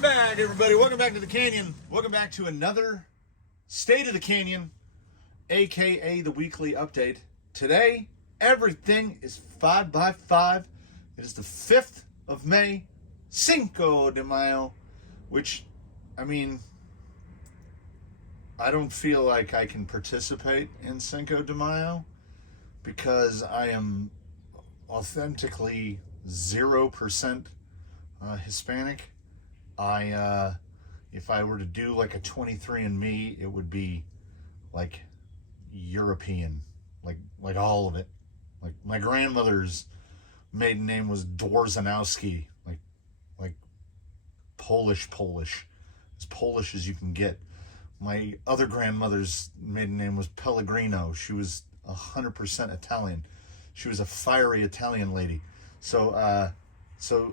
Welcome back, everybody. Welcome back to the canyon. Welcome back to another State of the Canyon, aka the weekly update. Today, everything is 5x5. It is the 5th of May, Cinco de Mayo, which, I mean, I don't feel like I can participate in Cinco de Mayo because I am authentically 0% Hispanic. If I were to do like a 23andMe, it would be like European, like all of it. Like my grandmother's maiden name was Dworzanowski, like Polish, as Polish as you can get. My other grandmother's maiden name was Pellegrino. She was 100% Italian. She was a fiery Italian lady. So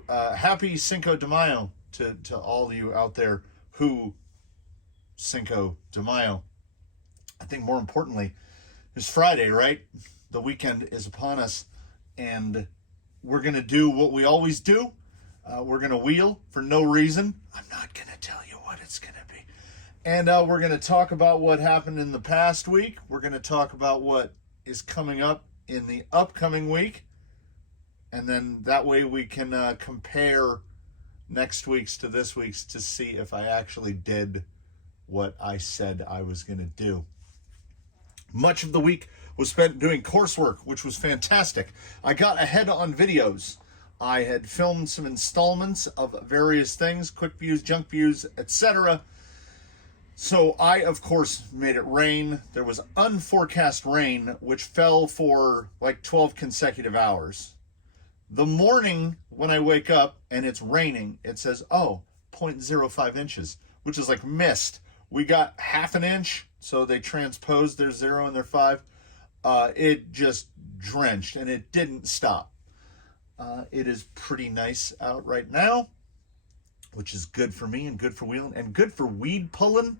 happy Cinco de Mayo to all of you out there who Cinco de Mayo. I think more importantly, it's Friday, right? The weekend is upon us, and we're going to do what we always do. We're going to wheel for no reason. I'm not going to tell you what it's going to be. And we're going to talk about what happened in the past week. We're going to talk about what is coming up in the upcoming week. And then that way we can compare next week's to this week's to see if I actually did what I said I was going to do. Much of the week was spent doing coursework, which was fantastic. I got ahead on videos. I had filmed some installments of various things, quick views, junk views, etc. So I, of course, made it rain. There was unforecast rain, which fell for like 12 consecutive hours. The morning when I wake up and it's raining, it says, 0.05 inches, which is like mist. We got half an inch, so they transposed their 0 and their 5. It just drenched, and it didn't stop. It is pretty nice out right now, which is good for me and good for wheeling and good for weed pulling.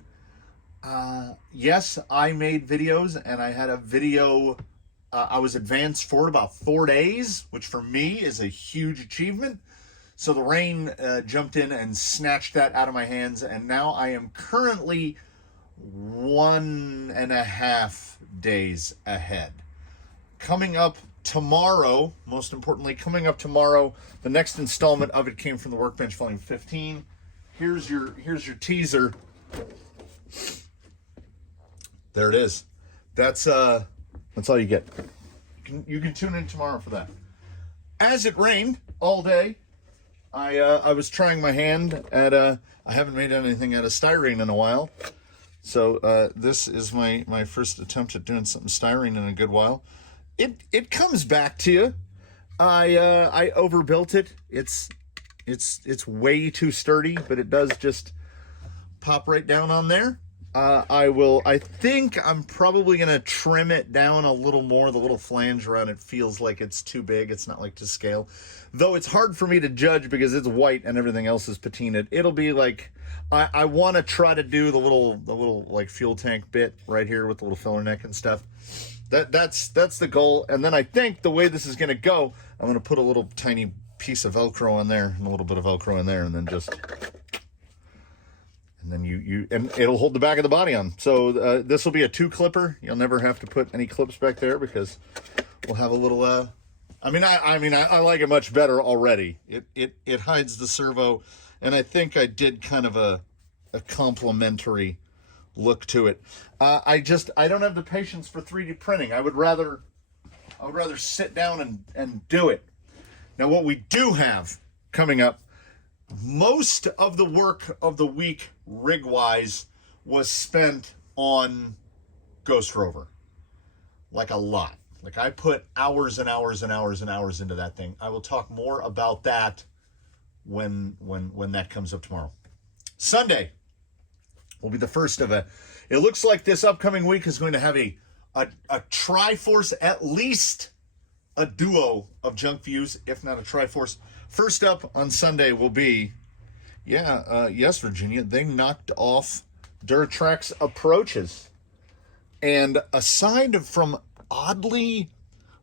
Yes, I made videos, and I had a video. I was advanced for it about 4 days, which for me is a huge achievement. So the rain jumped in and snatched that out of my hands, and now I am currently 1.5 days ahead. Coming up tomorrow, most importantly, the next installment of it came from the Workbench Volume 15. Here's your teaser. There it is. That's all you get. You can tune in tomorrow for that. As it rained all day, I was trying my hand at I haven't made anything out of styrene in a while. So this is my first attempt at doing something styrene in a good while. It comes back to you. I overbuilt it. It's way too sturdy, but it does just pop right down on there. I think I'm probably going to trim it down a little more. The little flange around it feels like it's too big. It's not like to scale. Though it's hard for me to judge because it's white and everything else is patinaed. It'll be like, I want to try to do the little like fuel tank bit right here with the little filler neck and stuff. That's the goal. And then I think the way this is going to go, I'm going to put a little tiny piece of Velcro on there and a little bit of Velcro in there, and then just... And then and it'll hold the back of the body on. So this will be a 2-clipper. You'll never have to put any clips back there because we'll have a little. I like it much better already. It hides the servo, and I think I did kind of a complementary look to it. I don't have the patience for 3D printing. I would rather sit down and do it. Now what we do have coming up. Most of the work of the week, rig-wise, was spent on Ghost Rover. Like a lot. Like I put hours and hours and hours and hours into that thing. I will talk more about that when that comes up tomorrow. Sunday will be the first of it looks like this upcoming week is going to have a Triforce, at least a duo of junk views, if not a Triforce. First up on Sunday will be, yes, Virginia, they knocked off Duratrax approaches. And aside from oddly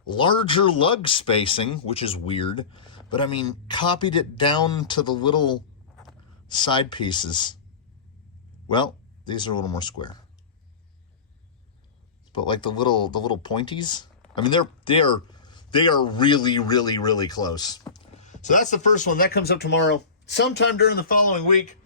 larger lug spacing, which is weird, but I mean, copied it down to the little side pieces, well, these are a little more square. But like the little pointies, I mean, they are really, really, really close. So that's the first one. That comes up tomorrow. Sometime during the following week.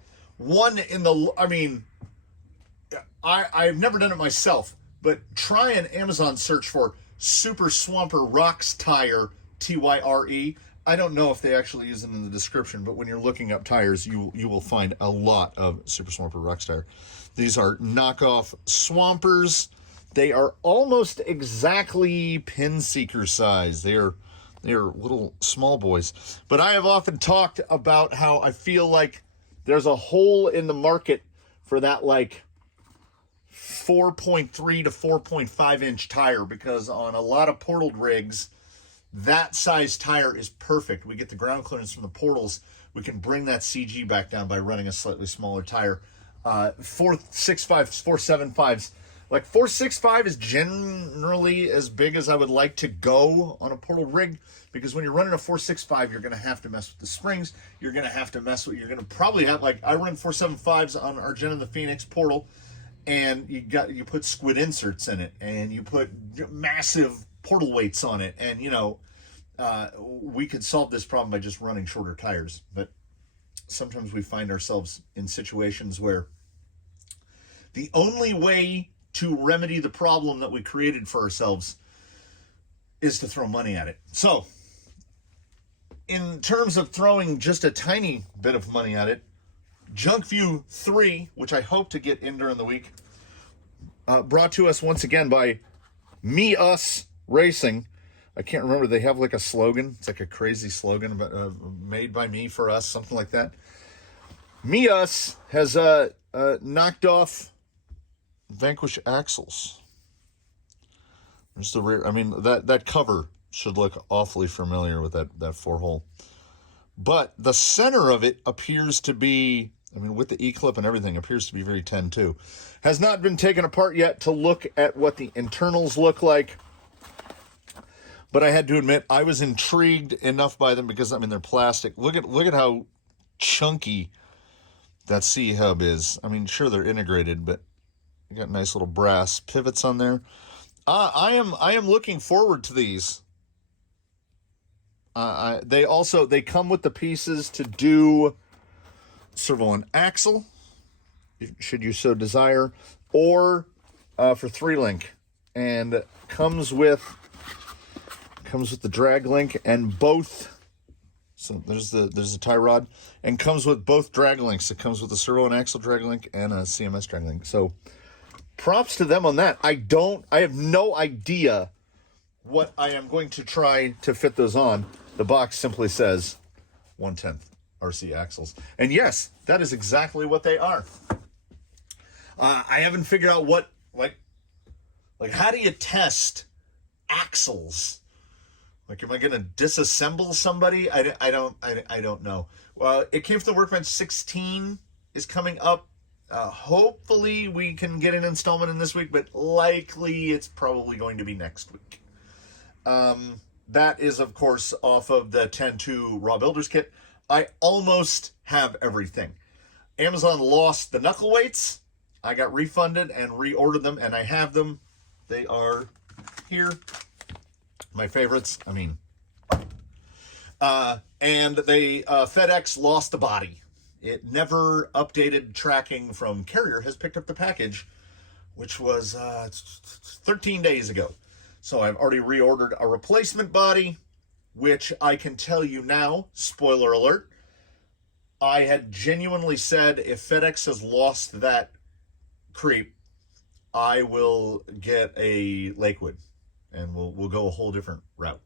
I've never done it myself, but try an Amazon search for Super Swamper Rocks Tire, Tyre. I don't know if they actually use it in the description, but when you're looking up tires, you will find a lot of Super Swamper Rocks Tire. These are knockoff Swampers. They are almost exactly pin seeker size. They are little small boys. But I have often talked about how I feel like there's a hole in the market for that like 4.3 to 4.5 inch tire, because on a lot of portaled rigs, that size tire is perfect. We get the ground clearance from the portals. We can bring that CG back down by running a slightly smaller tire. 4.65s, 4.75s. Like 4.65 is generally as big as I would like to go on a portal rig, because when you're running a 4.65, you're going to have to mess with the springs. You're going to have to mess with, you're going to probably have, like I run 4.75s on our Jen and the Phoenix portal, and you put squid inserts in it, and you put massive portal weights on it, and we could solve this problem by just running shorter tires. But sometimes we find ourselves in situations where the only way to remedy the problem that we created for ourselves is to throw money at it. So, in terms of throwing just a tiny bit of money at it, Junkview 3, which I hope to get in during the week, brought to us once again by Me Us Racing. I can't remember. They have like a slogan. It's like a crazy slogan about made by me for us, something like that. Me Us has knocked off Vanquish axles. There's the rear. I mean, that cover should look awfully familiar with that 4-hole. But the center of it appears to be, I mean, with the E-clip and everything, appears to be very 10-2. Has not been taken apart yet to look at what the internals look like. But I had to admit, I was intrigued enough by them because, I mean, they're plastic. Look at how chunky that C-hub is. I mean, sure, they're integrated, but you got nice little brass pivots on there. I am looking forward to these. They come with the pieces to do servo and axle, should you so desire, or for 3-link, and comes with the drag link and both. So there's the tie rod, and comes with both drag links. It comes with a servo and axle drag link and a CMS drag link. So props to them on that. I have no idea what I am going to try to fit those on. The box simply says 1/10 RC axles. And yes, that is exactly what they are. I haven't figured out what, like how do you test axles? Like, am I going to disassemble somebody? I don't know. It came from the Workbench 16 is coming up. Hopefully we can get an installment in this week, but likely it's probably going to be next week. That is, of course, off of the 10-2 Raw Builders Kit. I almost have everything. Amazon lost the knuckle weights. I got refunded and reordered them, and I have them. They are here. My favorites. I mean, and they FedEx lost the body. It never updated. Tracking from carrier has picked up the package, which was 13 days ago. So I've already reordered a replacement body, which I can tell you now, spoiler alert, I had genuinely said if FedEx has lost that creep, I will get a Lakewood, and we'll go a whole different route.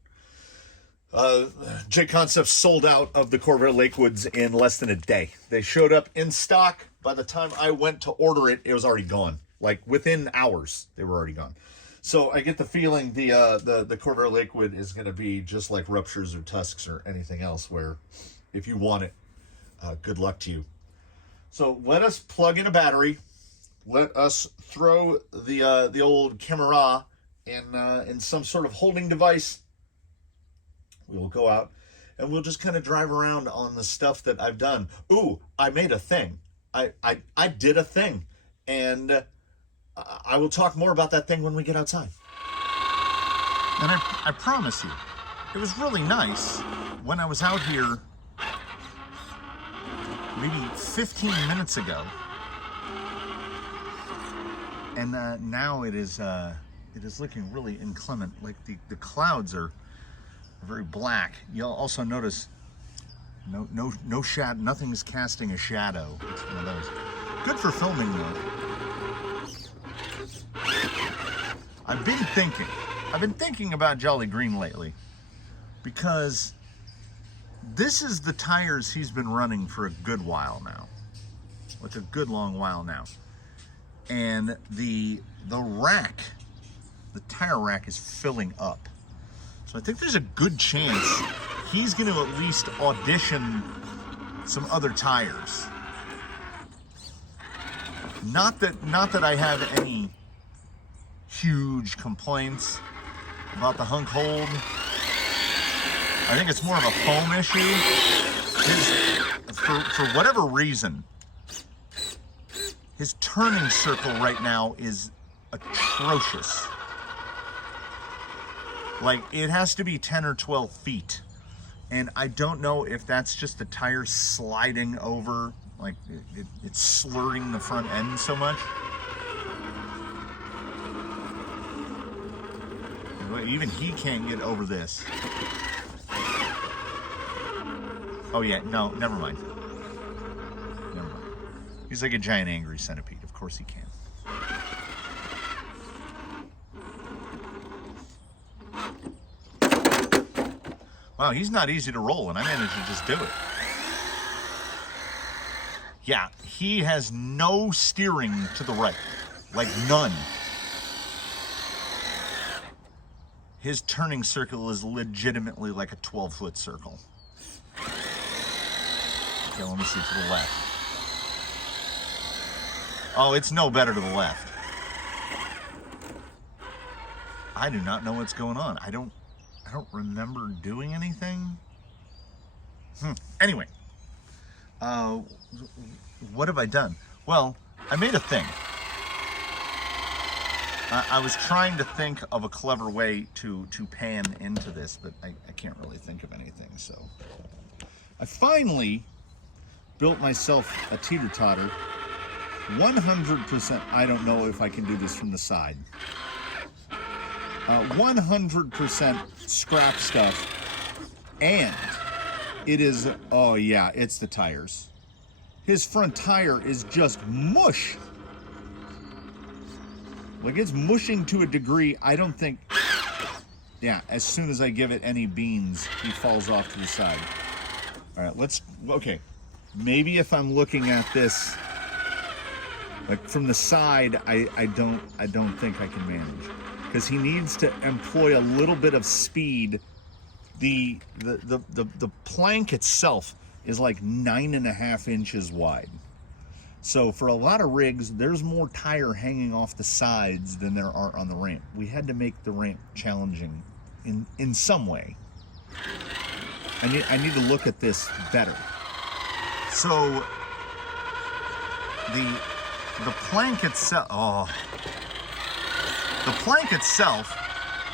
J Concepts sold out of the Corvair Lakewoods in less than a day. They showed up in stock. By the time I went to order it, it was already gone. Like within hours, they were already gone. So I get the feeling the Corvair Lakewood is going to be just like Ruptures or Tusks or anything else, where if you want it, good luck to you. So let us plug in a battery. Let us throw the old camera in some sort of holding device. We will go out and we'll just kind of drive around on the stuff that I've done. Ooh, I made a thing. I did a thing, and I will talk more about that thing when we get outside. And I promise you, it was really nice when I was out here maybe 15 minutes ago, and now it is looking really inclement. Like the clouds are very black. You'll also notice no shadow. Nothing is casting a shadow. It's one of those. Good for filming though. I've been thinking about Jolly Green lately, because this is the tires he's been running for a good while now, like a good long while now, and the rack, the tire rack is filling up. So I think there's a good chance he's going to at least audition some other tires. Not that I have any huge complaints about the hunk hold. I think it's more of a foam issue. For whatever reason, his turning circle right now is atrocious. Like, it has to be 10 or 12 feet. And I don't know if that's just the tire sliding over, like it's slurring the front end so much. Even he can't get over this. Oh yeah, no, never mind. Never mind. He's like a giant angry centipede. Of course he can. Wow, he's not easy to roll, and I managed to just do it. Yeah, he has no steering to the right. Like, none. His turning circle is legitimately like a 12-foot circle. Okay, let me see to the left. Oh, it's no better to the left. I do not know what's going on. I don't remember doing anything. Anyway, what have I done? Well, I made a thing. I was trying to think of a clever way to pan into this, but I can't really think of anything. So I finally built myself a teeter-totter. 100%, I don't know if I can do this from the side. 100% scrap stuff, and it is, oh yeah, it's the tires. His front tire is just mush. Like, it's mushing to a degree I don't think, yeah, as soon as I give it any beans, he falls off to the side. All right, okay. Maybe if I'm looking at this, like from the side, I don't think I can manage. Because he needs to employ a little bit of speed. The plank itself is like 9.5 inches wide. So for a lot of rigs, there's more tire hanging off the sides than there are on the ramp. We had to make the ramp challenging in some way. I need to look at this better. So the plank itself, the plank itself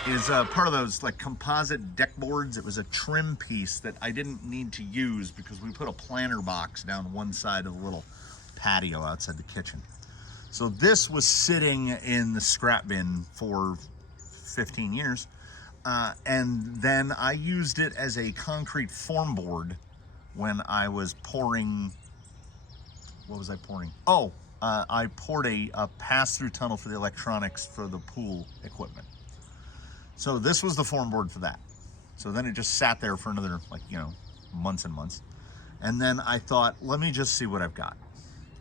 is part of those like composite deck boards. It was a trim piece that I didn't need to use because we put a planter box down one side of the little patio outside the kitchen. So this was sitting in the scrap bin for 15 years. And then I used it as a concrete form board when I was pouring, what was I pouring? Oh, I poured a pass-through tunnel for the electronics for the pool equipment. So this was the form board for that. So then it just sat there for another, like, months and months. And then I thought, let me just see what I've got.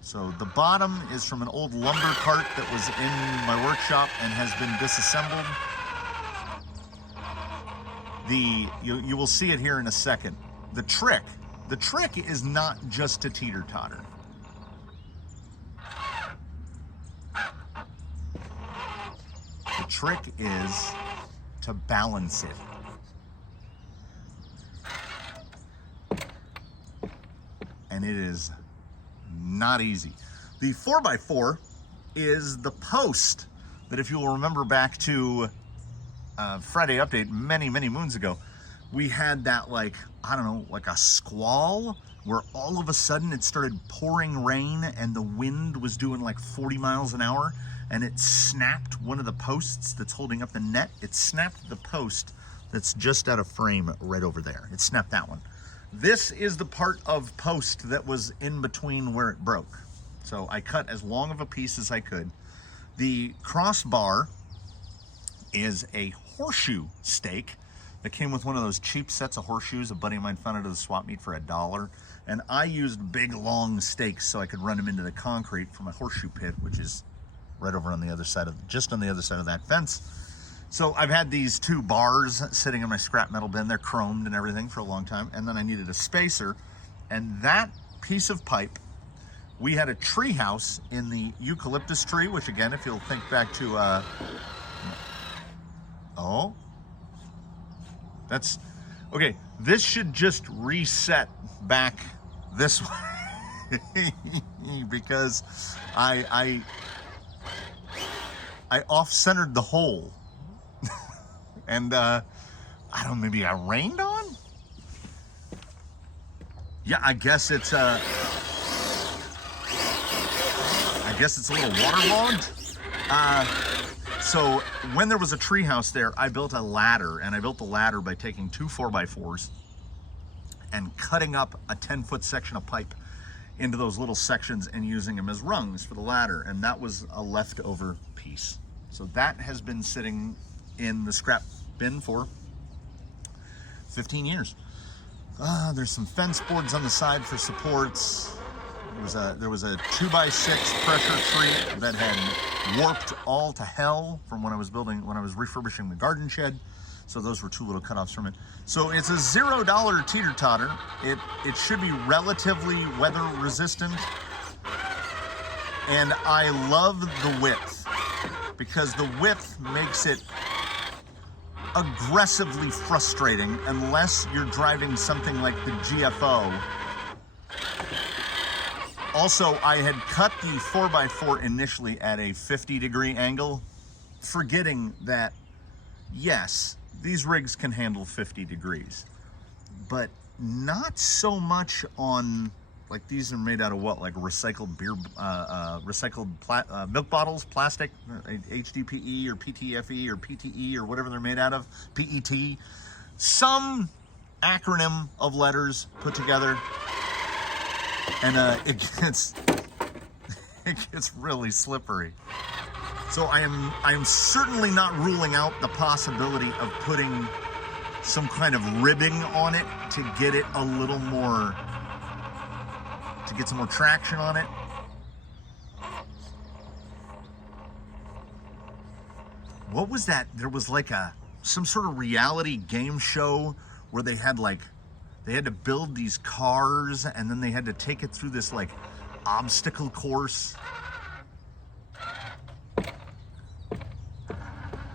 So the bottom is from an old lumber cart that was in my workshop and has been disassembled. You will see it here in a second. The trick is not just to teeter-totter. The trick is to balance it. and it is not easy. The 4x4 is the post that, if you will remember back to Friday Update many moons ago, we had that, like, I don't know, like a squall where all of a sudden it started pouring rain and the wind was doing like 40 miles an hour, and it snapped one of the posts that's holding up the net. It snapped the post that's just out of frame right over there. It snapped that one. This is the part of post that was in between where it broke. So I cut as long of a piece as I could. The crossbar is a horseshoe stake that came with one of those cheap sets of horseshoes. A buddy of mine found it at the swap meet for $1. And I used big long stakes so I could run them into the concrete for my horseshoe pit, which is right over on the other side of, just on the other side of that fence. So I've had these 2 bars sitting in my scrap metal bin. They're chromed and everything for a long time. And then I needed a spacer. And that piece of pipe, we had a tree house in the eucalyptus tree, which again, if you'll think back to, oh, that's, okay, this should just reset back this way because I off-centered the hole. And I don't know, maybe I rained on? Yeah, I guess it's a little waterlogged. So when there was a tree house there, I built a ladder, and I built the ladder by taking 2 4x4s and cutting up a 10-foot section of pipe into those little sections and using them as rungs for the ladder. And that was a leftover piece. So that has been sitting in the scrap bin for 15 years. There's some fence boards on the side for supports. There was a 2x6 pressure tree that had warped all to hell from when I was refurbishing the garden shed. So those were 2 little cutoffs from it. So it's a $0 teeter-totter. It should be relatively weather resistant. And I love the width, because the width makes it aggressively frustrating unless you're driving something like the GFO. Also, I had cut the 4x4 initially at a 50-degree angle, forgetting that, yes, these rigs can handle 50 degrees, but not so much on, like, these are made out of what, like recycled beer, milk bottles, plastic, HDPE or PTFE or PTE or whatever they're made out of, PET, some acronym of letters put together, and it gets really slippery. So I am certainly not ruling out the possibility of putting some kind of ribbing on it to get it a little more, to get some more traction on it. What was that? There was like some sort of reality game show where they had to build these cars, and then they had to take it through this like obstacle course.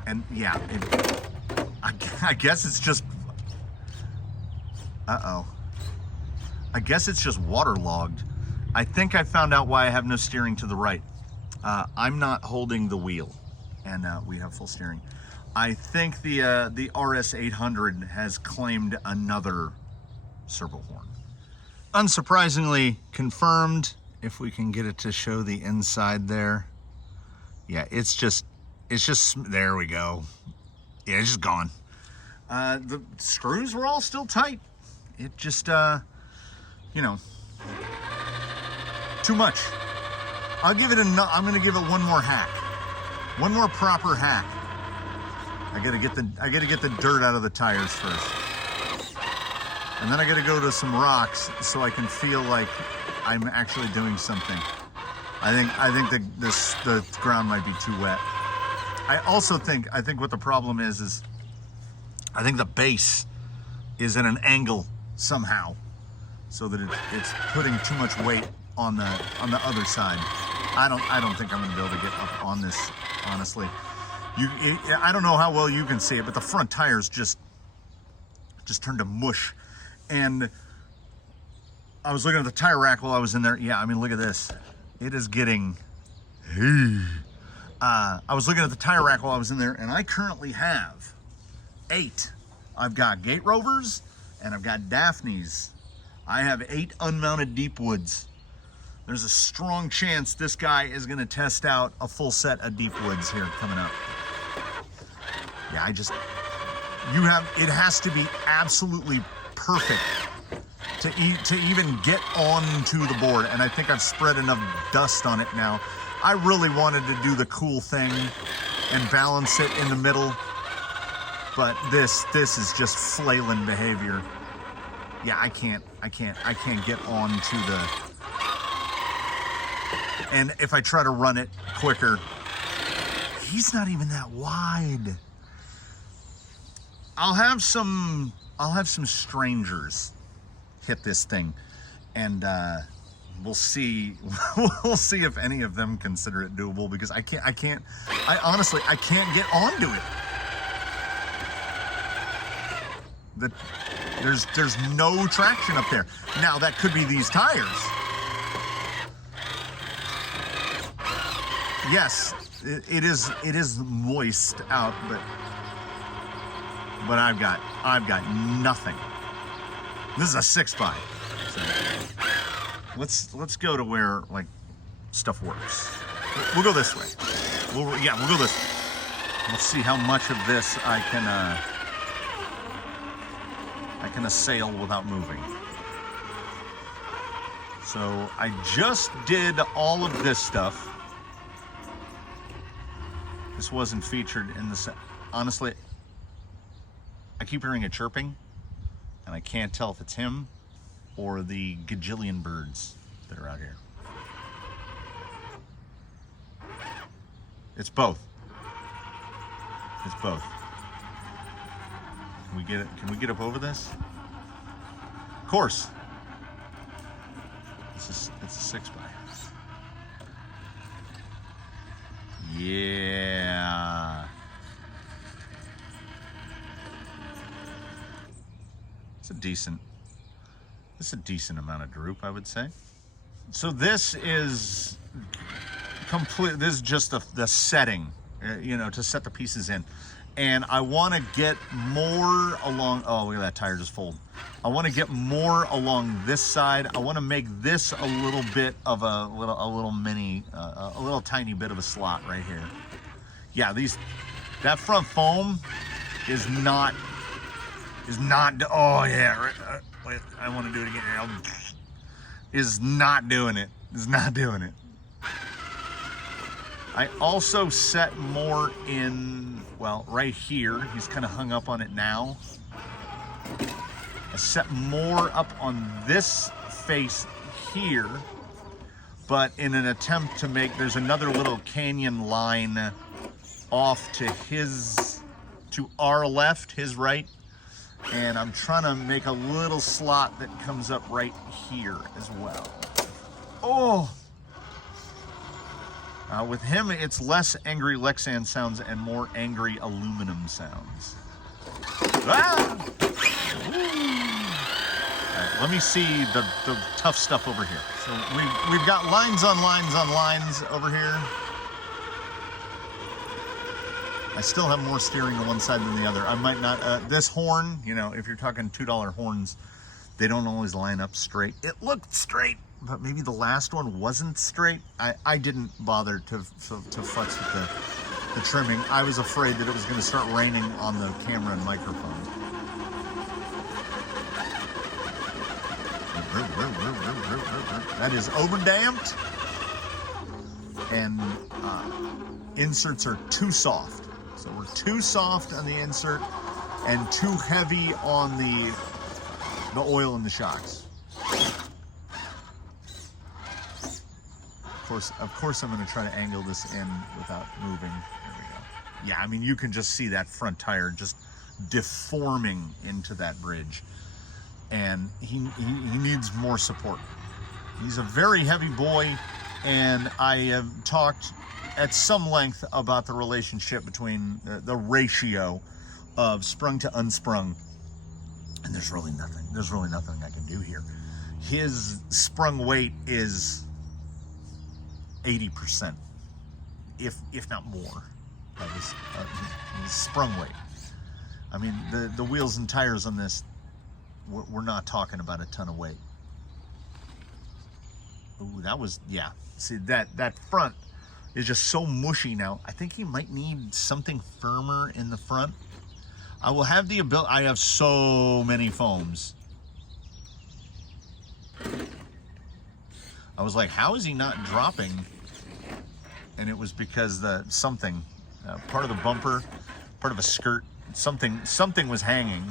And yeah, I guess it's just, I guess it's just waterlogged. I think I found out why I have no steering to the right. I'm not holding the wheel, and we have full steering. I think the RS 800 has claimed another servo horn. Unsurprisingly confirmed, if we can get it to show the inside there. Yeah, it's just, there we go. Yeah, it's just gone. The screws were all still tight. It just, you know, too much. I'm gonna give it one more hack. One more proper hack. I gotta get the dirt out of the tires first. And then I gotta go to some rocks so I can feel like I'm actually doing something. I think the ground might be too wet. I think what the problem is I think the base is at an angle somehow, so that it's putting too much weight on the other side. I don't think I'm gonna be able to get up on this, honestly. I don't know how well you can see it, but the front tires just turned to mush, and I was looking at the tire rack while I was in there. Yeah, I mean, look at this. It is getting... I was looking at the tire rack while I was in there, and I currently have 8. I've got Gate Rovers, and I've got Daphnes. I have 8 unmounted deep woods. There's a strong chance this guy is going to test out a full set of deep woods here coming up. Yeah, it has to be absolutely perfect to even get onto the board, and I think I've spread enough dust on it now. I really wanted to do the cool thing and balance it in the middle, but this is just flailing behavior. Yeah, I can't get onto the, and if I try to run it quicker, he's not even that wide. I'll have some strangers hit this thing, and we'll see if any of them consider it doable, because I honestly can't get onto it. There's no traction up there. Now that could be these tires. Yes, it is moist out, but I've got nothing. This is a 6x. So let's go to where like stuff works. We'll go this way. We'll go this way. Let's see how much of this I can assail without moving. So I just did all of this stuff. This wasn't featured in the set. Honestly, I keep hearing a chirping, and I can't tell if it's him or the gajillion birds that are out here. It's both. It's both. Can we get it? Can we get up over this? Of course. It's a 6x. Yeah. It's a decent amount of droop, I would say. So this is complete. This is just the setting, to set the pieces in. And I want to get more along. Oh, look at that tire just fold. I want to get more along this side. I want to make this a little bit of a little tiny bit of a slot right here. Yeah, that front foam is not. Oh yeah, right, wait, I want to do it again. Is not doing it. Is not doing it. I also set more in, well, right here. He's kind of hung up on it now. I set more up on this face here, but in an attempt to make, there's another little canyon line off to our left, his right. And I'm trying to make a little slot that comes up right here as well. Oh! With him, it's less angry Lexan sounds and more angry aluminum sounds. Ah! Right, let me see the tough stuff over here. So we've got lines on lines on lines over here. I still have more steering on one side than the other. I might not, this horn, if you're talking $2 horns, they don't always line up straight. It looked straight, but maybe the last one wasn't straight. I didn't bother to futz with the trimming. I was afraid that it was going to start raining on the camera and microphone. That is overdamped, and inserts are too soft. So we're too soft on the insert and too heavy on the oil in the shocks. Of course I'm going to try to angle this in without moving. There we go. Yeah, I mean, you can just see that front tire just deforming into that bridge. And he needs more support. He's a very heavy boy, and I have talked at some length about the relationship between the ratio of sprung to unsprung, and there's really nothing I can do here. his sprung weight is 80%, if not more, of his sprung weight. I mean, the wheels and tires on this, we're not talking about a ton of weight. Ooh, that was, yeah. See, that front is just so mushy now. I think he might need something firmer in the front. I will have the ability, I have so many foams. I was like, how is he not dropping? And it was because part of the bumper, part of a skirt, something was hanging.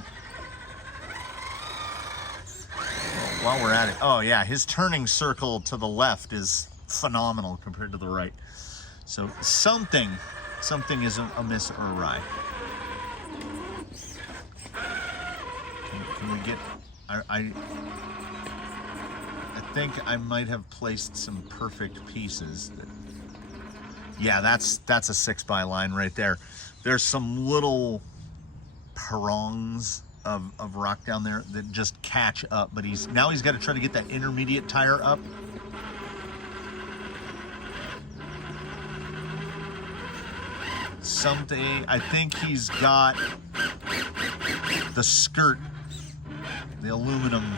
While we're at it, oh yeah, his turning circle to the left is phenomenal compared to the right. So something is amiss or awry. Can we get? I think I might have placed some perfect pieces. Yeah, that's a 6x line right there. There's some little prongs of rock down there that just catch up, but he's got to try to get that intermediate tire up. Something, I think he's got the skirt, the aluminum.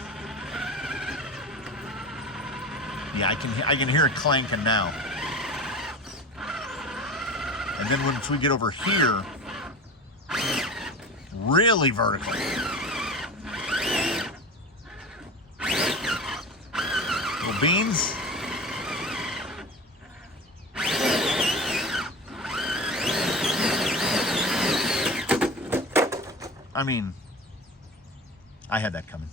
Yeah, I can hear it clanking now. And then once we get over here, really vertical. Little beans. I mean, I had that coming.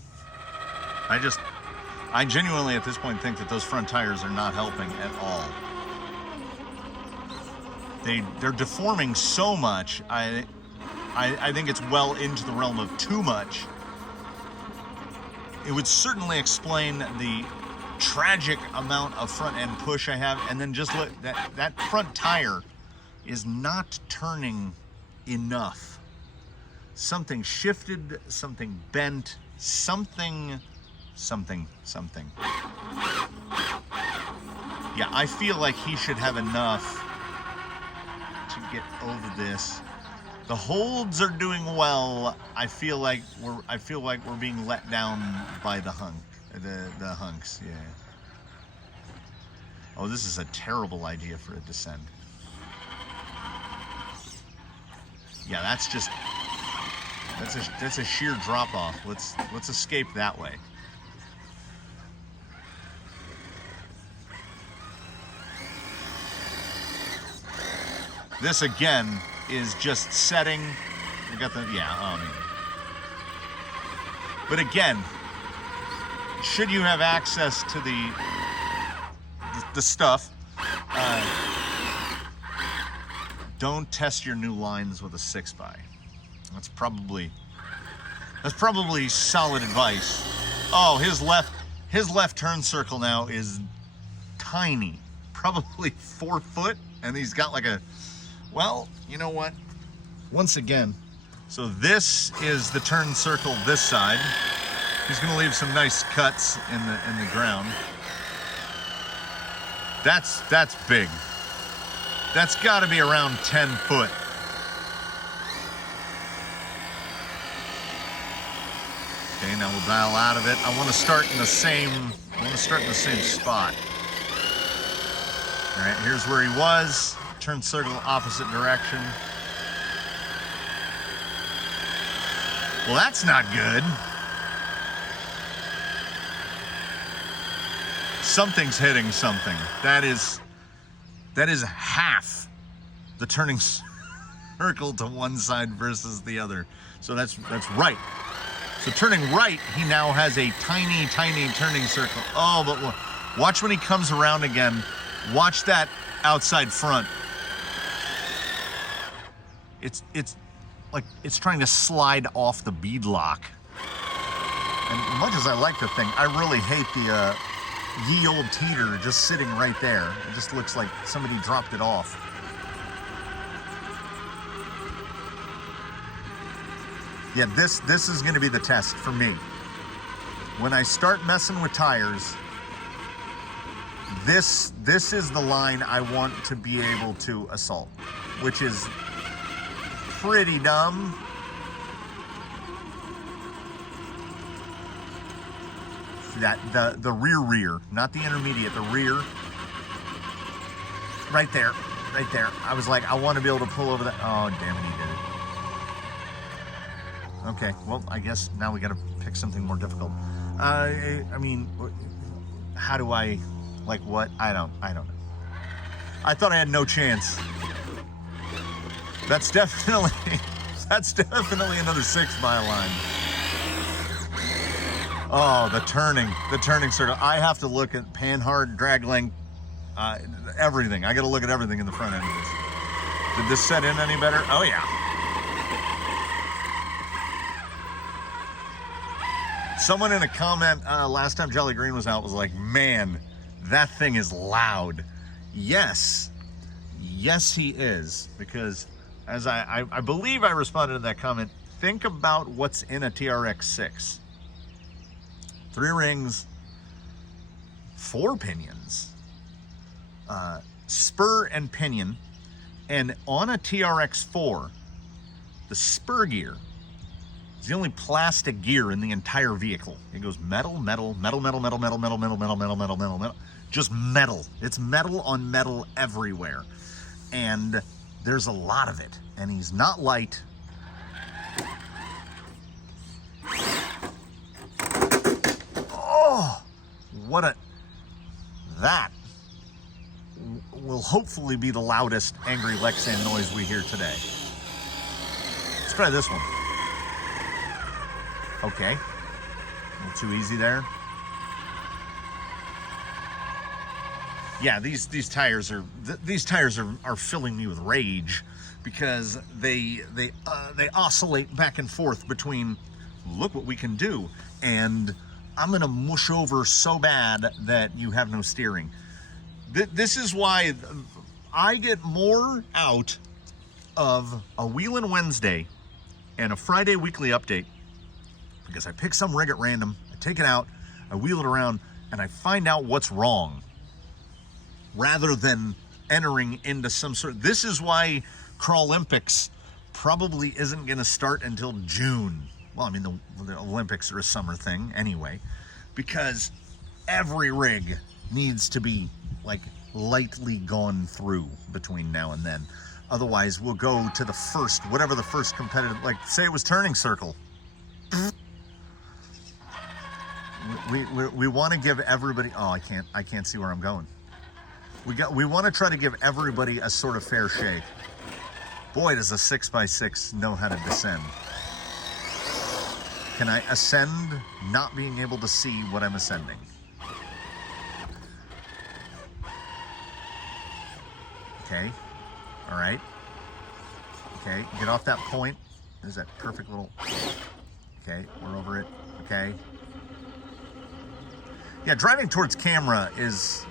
I genuinely at this point think that those front tires are not helping at all. They're deforming so much. I think it's well into the realm of too much. It would certainly explain the tragic amount of front end push I have, and then just look, that front tire is not turning enough. Something shifted, something bent, something. Yeah, I feel like he should have enough to get over this. The holds are doing well. I feel like we're being let down by the hunks. Yeah. Oh, this is a terrible idea for a descent. Yeah, that's a sheer drop off. Let's escape that way. This again is just setting. We got the, yeah, I mean. But again, should you have access to the stuff, don't test your new lines with a 6x. That's probably solid advice. Oh, his left turn circle now is tiny, probably 4 foot, and he's got like a, well, you know what? Once again, so this is the turn circle this side. He's gonna leave some nice cuts in the ground. That's big. That's gotta be around 10 foot. Okay, now we'll dial out of it. I want to start in the same spot. All right, here's where he was. Turn circle opposite direction. Well, that's not good. Something's hitting something. That is half the turning circle to one side versus the other. So that's right. So turning right, he now has a tiny turning circle. Oh, but watch when he comes around again. Watch that outside front. It's like it's trying to slide off the bead lock. And much as I like the thing, I really hate the ye old teeter just sitting right there. It just looks like somebody dropped it off. Yeah, this is going to be the test for me. when I start messing with tires, this is the line I want to be able to assault, which is pretty dumb. That the rear, not the intermediate, the rear. Right there. I was like, I want to be able to pull over that. Oh, damn it, he did it. Okay, well, I guess now we got to pick something more difficult. I mean, how do I, like what? I don't know. I thought I had no chance. That's definitely another 6 mile line. Oh, the turning circle. I have to look at pan hard, drag length, everything. I got to look at everything in the front end of this. Did this set in any better? Oh yeah. Someone in a comment last time Jolly Green was out was like, man, that thing is loud. Yes, he is, because as I believe I responded to that comment, think about what's in a TRX-6. 3 rings, 4 pinions, spur and pinion, and on a TRX-4, the spur gear is the only plastic gear in the entire vehicle. It goes metal, just metal. It's metal on metal everywhere, and there's a lot of it, and he's not light. That will hopefully be the loudest angry Lexan noise we hear today. Let's try this one. Okay, a little too easy there. Yeah, these tires are filling me with rage, because they oscillate back and forth between look what we can do and I'm gonna mush over so bad that you have no steering. This is why I get more out of a Wheelin' Wednesday and a Friday weekly update, because I pick some rig at random, I take it out, I wheel it around, and I find out what's wrong, rather than entering into some sort of... This is why Crawlympics probably isn't gonna start until June. Well, I mean, the Olympics are a summer thing anyway, because every rig needs to be like lightly gone through between now and then. Otherwise, we'll go to the first, whatever the first competitive, like say it was turning circle. We want to give everybody, oh, I can't see where I'm going. We want to try to give everybody a sort of fair shake. Boy, does a 6x6 know how to descend. Can I ascend not being able to see what I'm ascending? Okay, all right. Okay, get off that point. There's that perfect little, okay, we're over it, okay. Yeah, driving towards camera is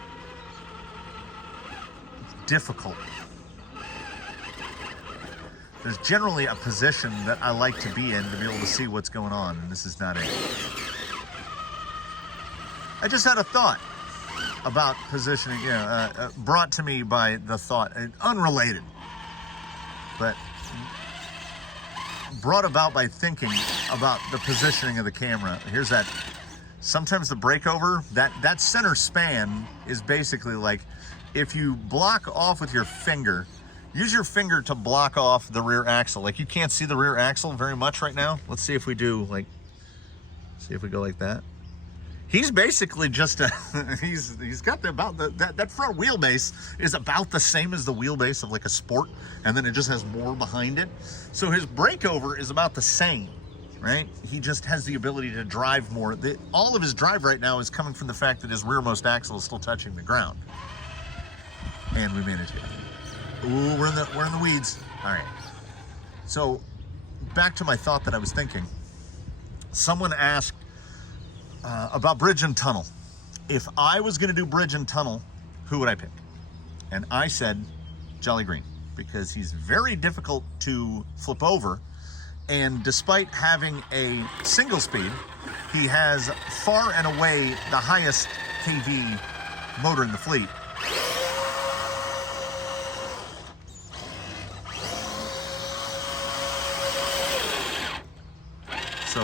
difficult. There's generally a position that I like to be in to be able to see what's going on, and this is not it. I just had a thought about positioning, brought to me by the thought, unrelated, but brought about by thinking about the positioning of the camera. Here's that. Sometimes the breakover, that center span is basically like, if you block off with your finger, use your finger to block off the rear axle. Like, you can't see the rear axle very much right now. Let's see if we do, like, see if we go like that. He's basically just a, he's got that front wheelbase is about the same as the wheelbase of like a Sport, and then it just has more behind it. So his breakover is about the same, right? He just has the ability to drive more. All of his drive right now is coming from the fact that his rearmost axle is still touching the ground. And we managed it. Ooh, we're in the weeds. All right. So back to my thought that I was thinking. Someone asked about bridge and tunnel. If I was going to do bridge and tunnel, who would I pick? And I said Jolly Green, because he's very difficult to flip over. And despite having a single speed, He has far and away the highest KV motor in the fleet. So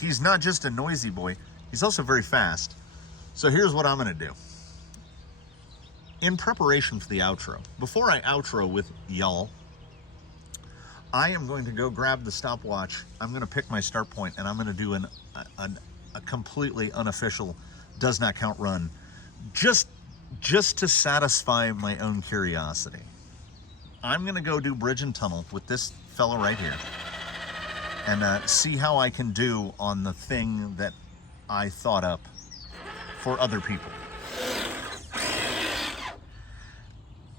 he's not just a noisy boy, he's also very fast. So here's what I'm gonna do. In preparation for the outro, before I outro with y'all, I am going to go grab the stopwatch. I'm gonna pick my start point and I'm gonna do a completely unofficial does not count run, just to satisfy my own curiosity. I'm gonna go do bridge and tunnel with this fella right here and see how I can do on the thing that I thought up for other people.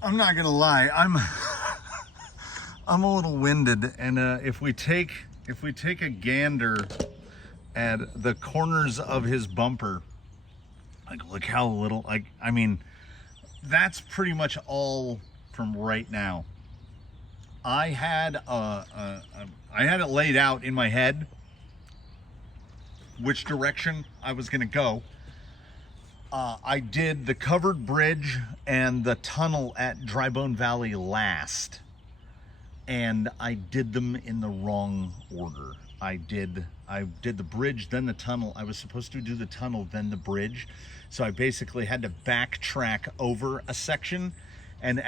I'm not gonna lie, I'm a little winded, and if we take a gander at the corners of his bumper, like look how little, like, I mean, that's pretty much all from right now. I had it laid out in my head which direction I was gonna go. I did the covered bridge and the tunnel at Dry Bone Valley last, and I did them in the wrong order. I did the bridge, then the tunnel. I was supposed to do the tunnel, then the bridge. So I basically had to backtrack over a section. And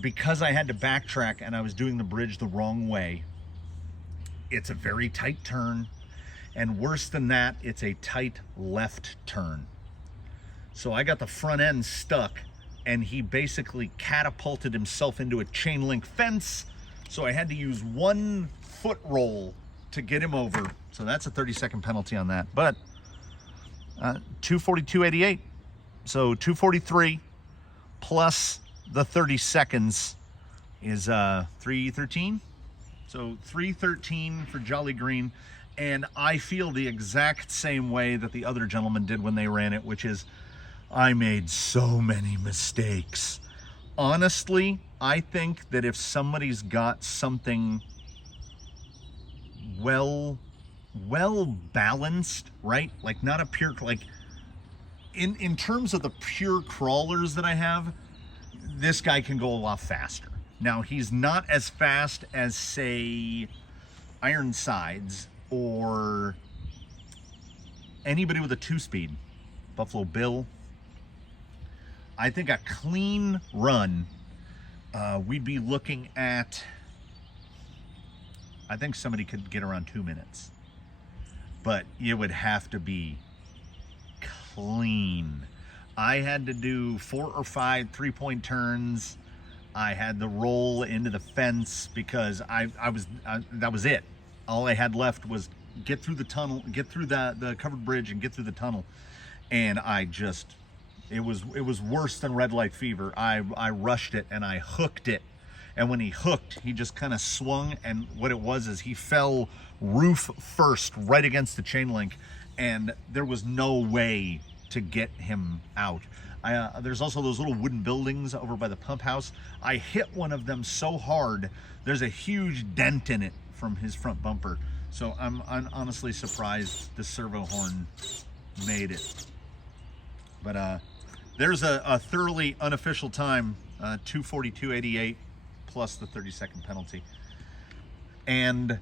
because I had to backtrack and I was doing the bridge the wrong way, it's a very tight turn. And worse than that, it's a tight left turn. So I got the front end stuck and he basically catapulted himself into a chain link fence. So I had to use 1 foot roll to get him over. So that's a 30-second penalty on that. But 242.88. So 243 plus the 30 seconds is 313. So 313 for Jolly Green. And I feel the exact same way that the other gentleman did when they ran it, which is I made so many mistakes. Honestly, I think that if somebody's got something well balanced, right? Like not a pure, like in terms of the pure crawlers that I have, this guy can go a lot faster. Now he's not as fast as say Ironsides or anybody with a 2-speed, Buffalo Bill. I think a clean run, we'd be looking at, I think somebody could get around 2 minutes, but it would have to be clean. I had to do 4 or 5 3-point turns. I had to roll into the fence because that was it. All I had left was get through the tunnel, get through the covered bridge and get through the tunnel. And it was worse than red light fever. I rushed it and I hooked it. And when he hooked, he just kind of swung, and what it was is he fell roof first right against the chain link, and there was no way to get him out. There's also those little wooden buildings over by the pump house. I hit one of them so hard, there's a huge dent in it from his front bumper. So I'm honestly surprised the servo horn made it. But there's a thoroughly unofficial time, 242.88 plus the 30-second penalty. And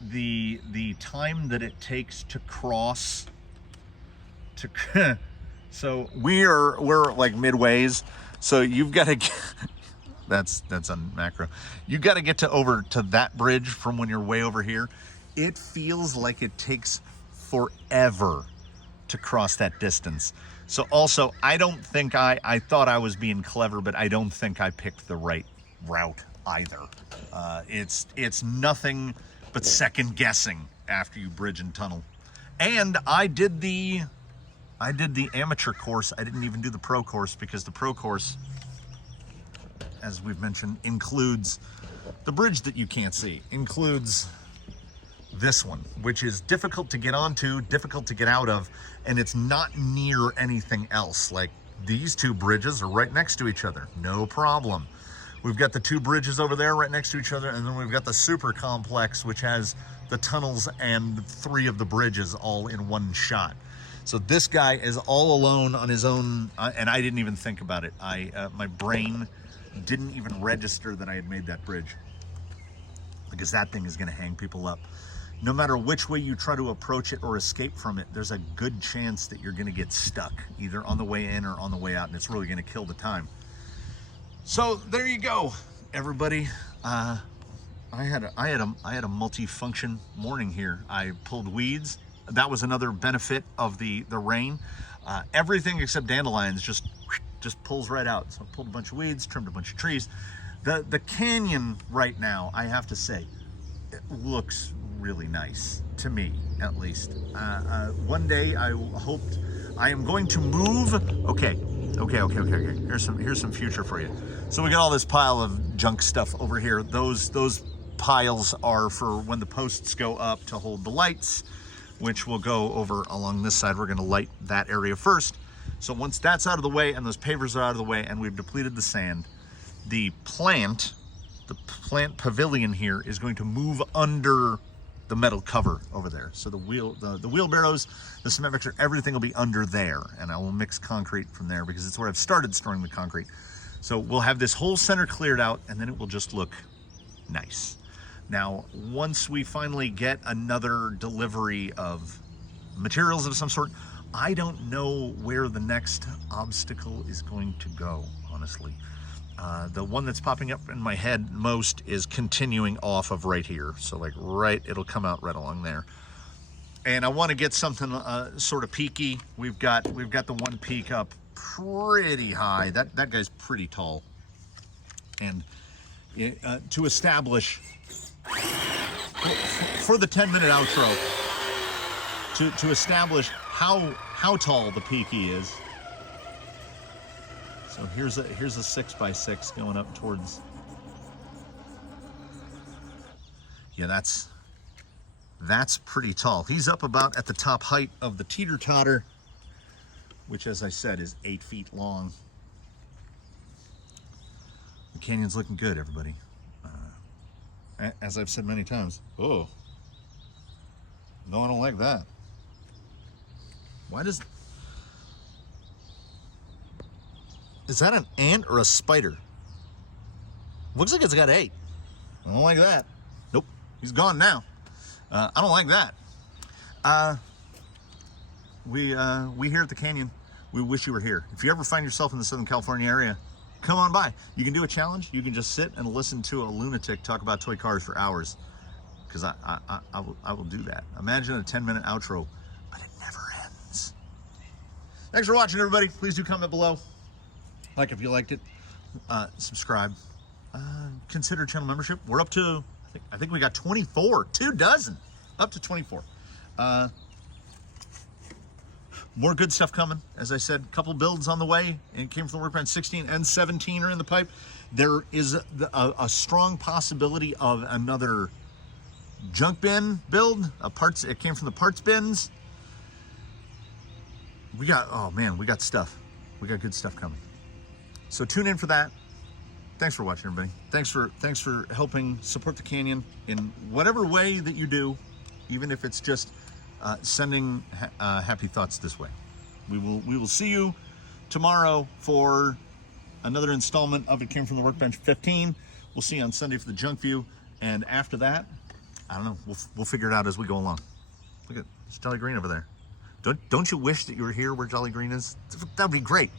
the time that it takes to cross to so we're like midways, so you've got to get, that's on macro, you got to get over to that bridge from when you're way over here. It feels like it takes forever to cross that distance. So also, I don't think I thought I was being clever, but I don't think I picked the right route either. It's nothing but second guessing after you bridge and tunnel. And I did the amateur course. I didn't even do the pro course, because the pro course, as we've mentioned, includes the bridge that you can't see, includes this one, which is difficult to get onto, difficult to get out of, and it's not near anything else. Like, these two bridges are right next to each other, no problem. We've got the two bridges over there right next to each other, and then we've got the super complex, which has the tunnels and 3 of the bridges all in one shot. So this guy is all alone on his own, and I didn't even think about it. My brain didn't even register that I had made that bridge, because that thing is going to hang people up. No matter which way you try to approach it or escape from it, there's a good chance that you're going to get stuck, either on the way in or on the way out, and it's really going to kill the time. So there you go, everybody. I had a multi-function morning here. I pulled weeds. That was another benefit of the rain. Everything except dandelions just pulls right out. So I pulled a bunch of weeds, trimmed a bunch of trees. The canyon right now, I have to say, it looks really nice to me, at least. One day I hoped I am going to move. Okay. Here's some future for you. So we got all this pile of junk stuff over here. Those piles are for when the posts go up to hold the lights, which will go over along this side. We're going to light that area first. So once that's out of the way and those pavers are out of the way and we've depleted the sand, the plant pavilion here is going to move under the metal cover over there. So the wheelbarrows, the cement mixer, everything will be under there, and I will mix concrete from there because it's where I've started storing the concrete. So we'll have this whole center cleared out, and then it will just look nice. Now, once we finally get another delivery of materials of some sort, I don't know where the next obstacle is going to go, honestly. The one that's popping up in my head most is continuing off of right here. So like it'll come out right along there. And I want to get something sort of peaky. We've got the one peak up pretty high. That guy's pretty tall. And to establish for the 10-minute outro, to establish how tall the peaky is. So here's a 6x6 going up towards. Yeah, that's pretty tall. He's up about at the top height of the teeter-totter, which, as I said, is 8 feet long. The canyon's looking good, everybody. As I've said many times. Oh, no, I don't like that. Why does? Is that an ant or a spider? Looks like it's got 8. I don't like that. Nope, he's gone now. I don't like that. We here at the canyon, we wish you were here. If you ever find yourself in the Southern California area, come on by. You can do a challenge. You can just sit and listen to a lunatic talk about toy cars for hours, because I will do that. Imagine a 10-minute outro, but it never ends. Thanks for watching, everybody. Please do comment below. Like if you liked it, subscribe, consider channel membership. We're up to, I think we got 24, 24, up to 24. More good stuff coming. As I said, a couple builds on the way, and it came from the workbench. 16 and 17 are in the pipe. There is a strong possibility of another junk bin build. It came from the parts bins. We got stuff. We got good stuff coming. So tune in for that. Thanks for watching, everybody. Thanks for helping support the canyon in whatever way that you do, even if it's just sending happy thoughts this way. We will see you tomorrow for another installment of It Came From the Workbench 15. We'll see you on Sunday for the junk view, and after that, I don't know. We'll figure it out as we go along. Look at it's Jolly Green over there. Don't you wish that you were here where Jolly Green is? That'd be great.